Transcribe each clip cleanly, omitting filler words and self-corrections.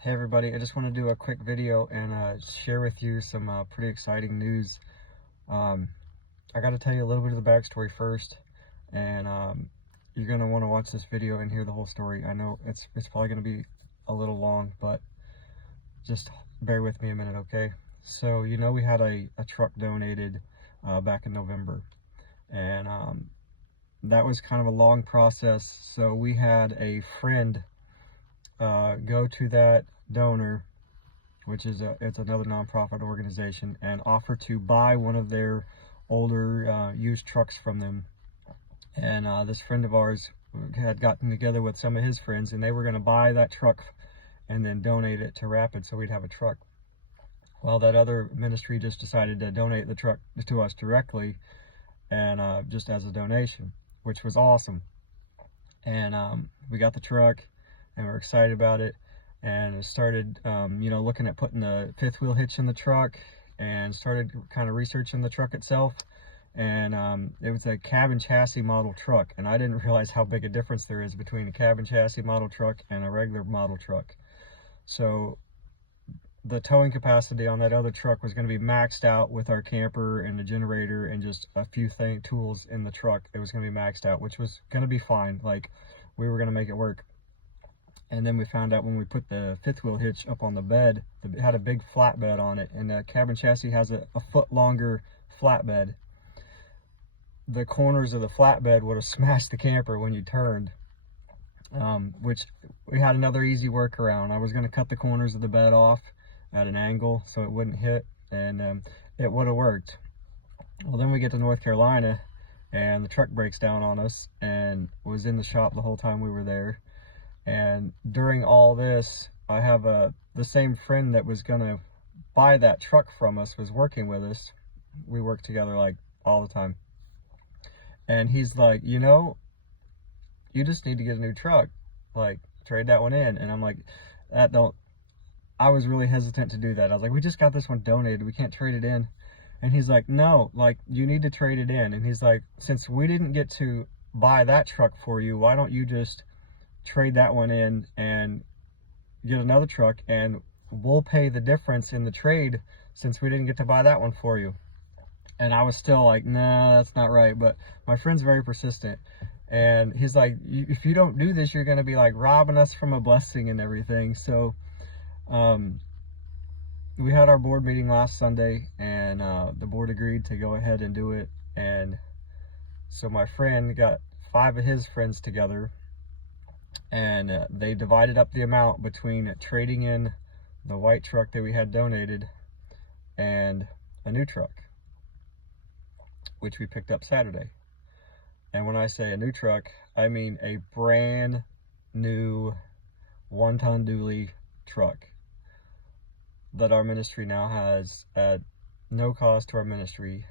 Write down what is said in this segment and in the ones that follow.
Hey everybody, I just want to do a quick video and share with you some pretty exciting news. Um, I got to tell you a little bit of the backstory first, and you're going to want to watch this video and hear the whole story. I know it's probably going to be a little long, but just bear with me a minute, okay? So, we had a truck donated back in November, and that was kind of a long process. So we had a friend go to that donor, which is it's another nonprofit organization, and offer to buy one of their older used trucks from them. And this friend of ours had gotten together with some of his friends, and they were going to buy that truck and then donate it to Rapid so we'd have a truck. Well, that other ministry just decided to donate the truck to us directly, and just as a donation, which was awesome. And we got the truck and we're excited about it, and started looking at putting the fifth wheel hitch in the truck, and started kind of researching the truck itself. And it was a cab and chassis model truck, and I didn't realize how big a difference there is between a cab and chassis model truck and a regular model truck. So the towing capacity on that other truck was going to be maxed out with our camper and the generator and just a few tools in the truck. It was going to be maxed out, which was going to be fine. Like, we were going to make it work. And then we found out when we put the fifth wheel hitch up on the bed, it had a big flatbed on it, and the cab and chassis has a foot longer flatbed. The corners of the flatbed would have smashed the camper when you turned, which we had another easy workaround. I was going to cut the corners of the bed off at an angle so it wouldn't hit, and it would have worked. Well, then we get to North Carolina, and the truck breaks down on us, and was in the shop the whole time we were there. And during all this, I have the same friend that was going to buy that truck from us was working with us. We work together like all the time. And he's like, you just need to get a new truck. Like, trade that one in. And I'm like, I was really hesitant to do that. I was like, we just got this one donated. We can't trade it in. And he's like, no, like, you need to trade it in. And he's like, since we didn't get to buy that truck for you, why don't you just trade that one in and get another truck, and we'll pay the difference in the trade since we didn't get to buy that one for you. And I was still like, no, that's not right. But my friend's very persistent, and he's like, if you don't do this, you're going to be like robbing us from a blessing and everything. So we had our board meeting last Sunday, and the board agreed to go ahead and do it. And so my friend got 5 of his friends together, and they divided up the amount between trading in the white truck that we had donated and a new truck, which we picked up Saturday. And when I say a new truck, I mean a brand new 1-ton dually truck that our ministry now has at no cost to our ministry,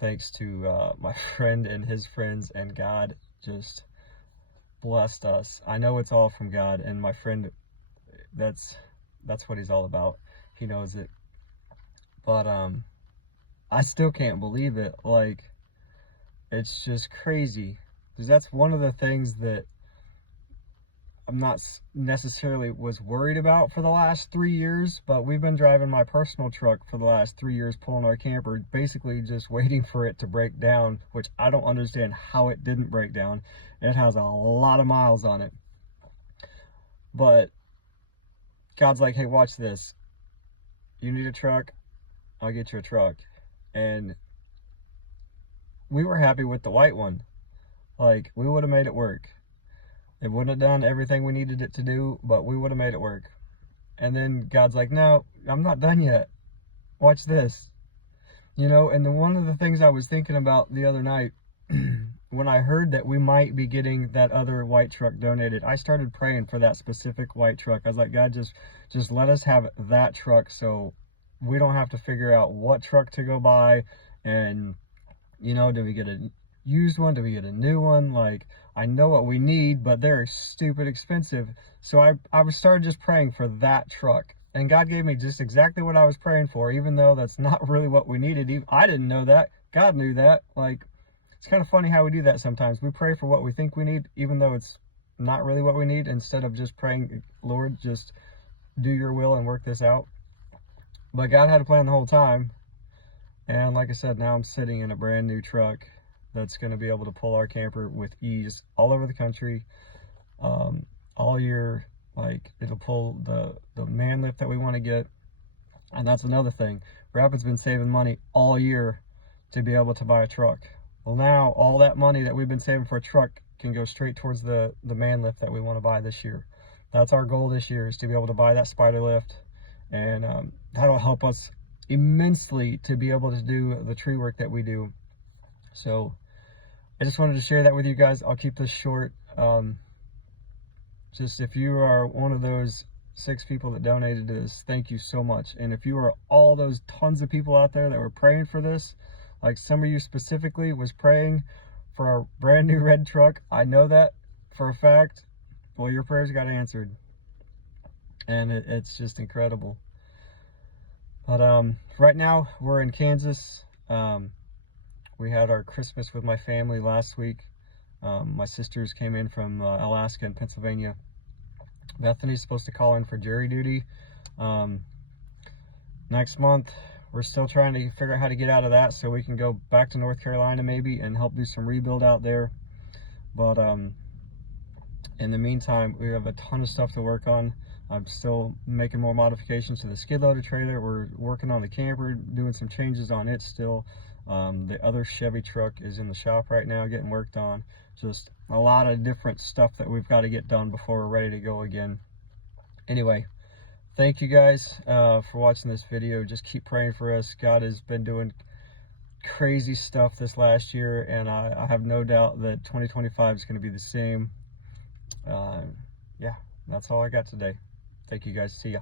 thanks to my friend and his friends, and God just blessed us. I know it's all from God, and my friend, that's what he's all about. He knows it. But I still can't believe it. Like, it's just crazy, because that's one of the things that I'm not necessarily was worried about for the last 3 years, but we've been driving my personal truck for the last 3 years, pulling our camper, basically just waiting for it to break down, which I don't understand how it didn't break down. It has a lot of miles on it. But God's like, hey, watch this. You need a truck? I'll get you a truck. And we were happy with the white one. Like, we would have made it work. It wouldn't have done everything we needed it to do, but we would have made it work. And then God's like, no, I'm not done yet. Watch this. And then one of the things I was thinking about the other night, when I heard that we might be getting that other white truck donated, I started praying for that specific white truck. I was like, God, just let us have that truck so we don't have to figure out what truck to go buy. And, do we get a used one? Do we get a new one? Like, I know what we need, but they're stupid expensive. So I started just praying for that truck. And God gave me just exactly what I was praying for, even though that's not really what we needed. I didn't know that. God knew that. Like, it's kind of funny how we do that sometimes. We pray for what we think we need, even though it's not really what we need, instead of just praying, Lord, just do your will and work this out. But God had a plan the whole time. And like I said, now I'm sitting in a brand new truck that's going to be able to pull our camper with ease all over the country, all year. Like, it'll pull the man lift that we want to get. And that's another thing. Rapid's been saving money all year to be able to buy a truck. Well, now all that money that we've been saving for a truck can go straight towards the man lift that we want to buy this year. That's our goal this year, is to be able to buy that spider lift, and that'll help us immensely to be able to do the tree work that we do. So I just wanted to share that with you guys. I'll keep this short. Just, if you are one of those 6 people that donated to this, thank you so much. And if you are all those tons of people out there that were praying for this, like some of you specifically was praying for our brand new red truck, I know that for a fact. Well, your prayers got answered, and it's just incredible. But right now we're in Kansas. We had our Christmas with my family last week. My sisters came in from Alaska and Pennsylvania. Bethany's supposed to call in for jury duty next month. We're still trying to figure out how to get out of that so we can go back to North Carolina maybe and help do some rebuild out there. But in the meantime, we have a ton of stuff to work on. I'm still making more modifications to the skid loader trailer. We're working on the camper, doing some changes on it still. The other Chevy truck is in the shop right now getting worked on. Just a lot of different stuff that we've got to get done before we're ready to go again. Anyway, thank you guys for watching this video. Just keep praying for us. God has been doing crazy stuff this last year, and I have no doubt that 2025 is going to be the same. Yeah, that's all I got today. Thank you guys. See ya.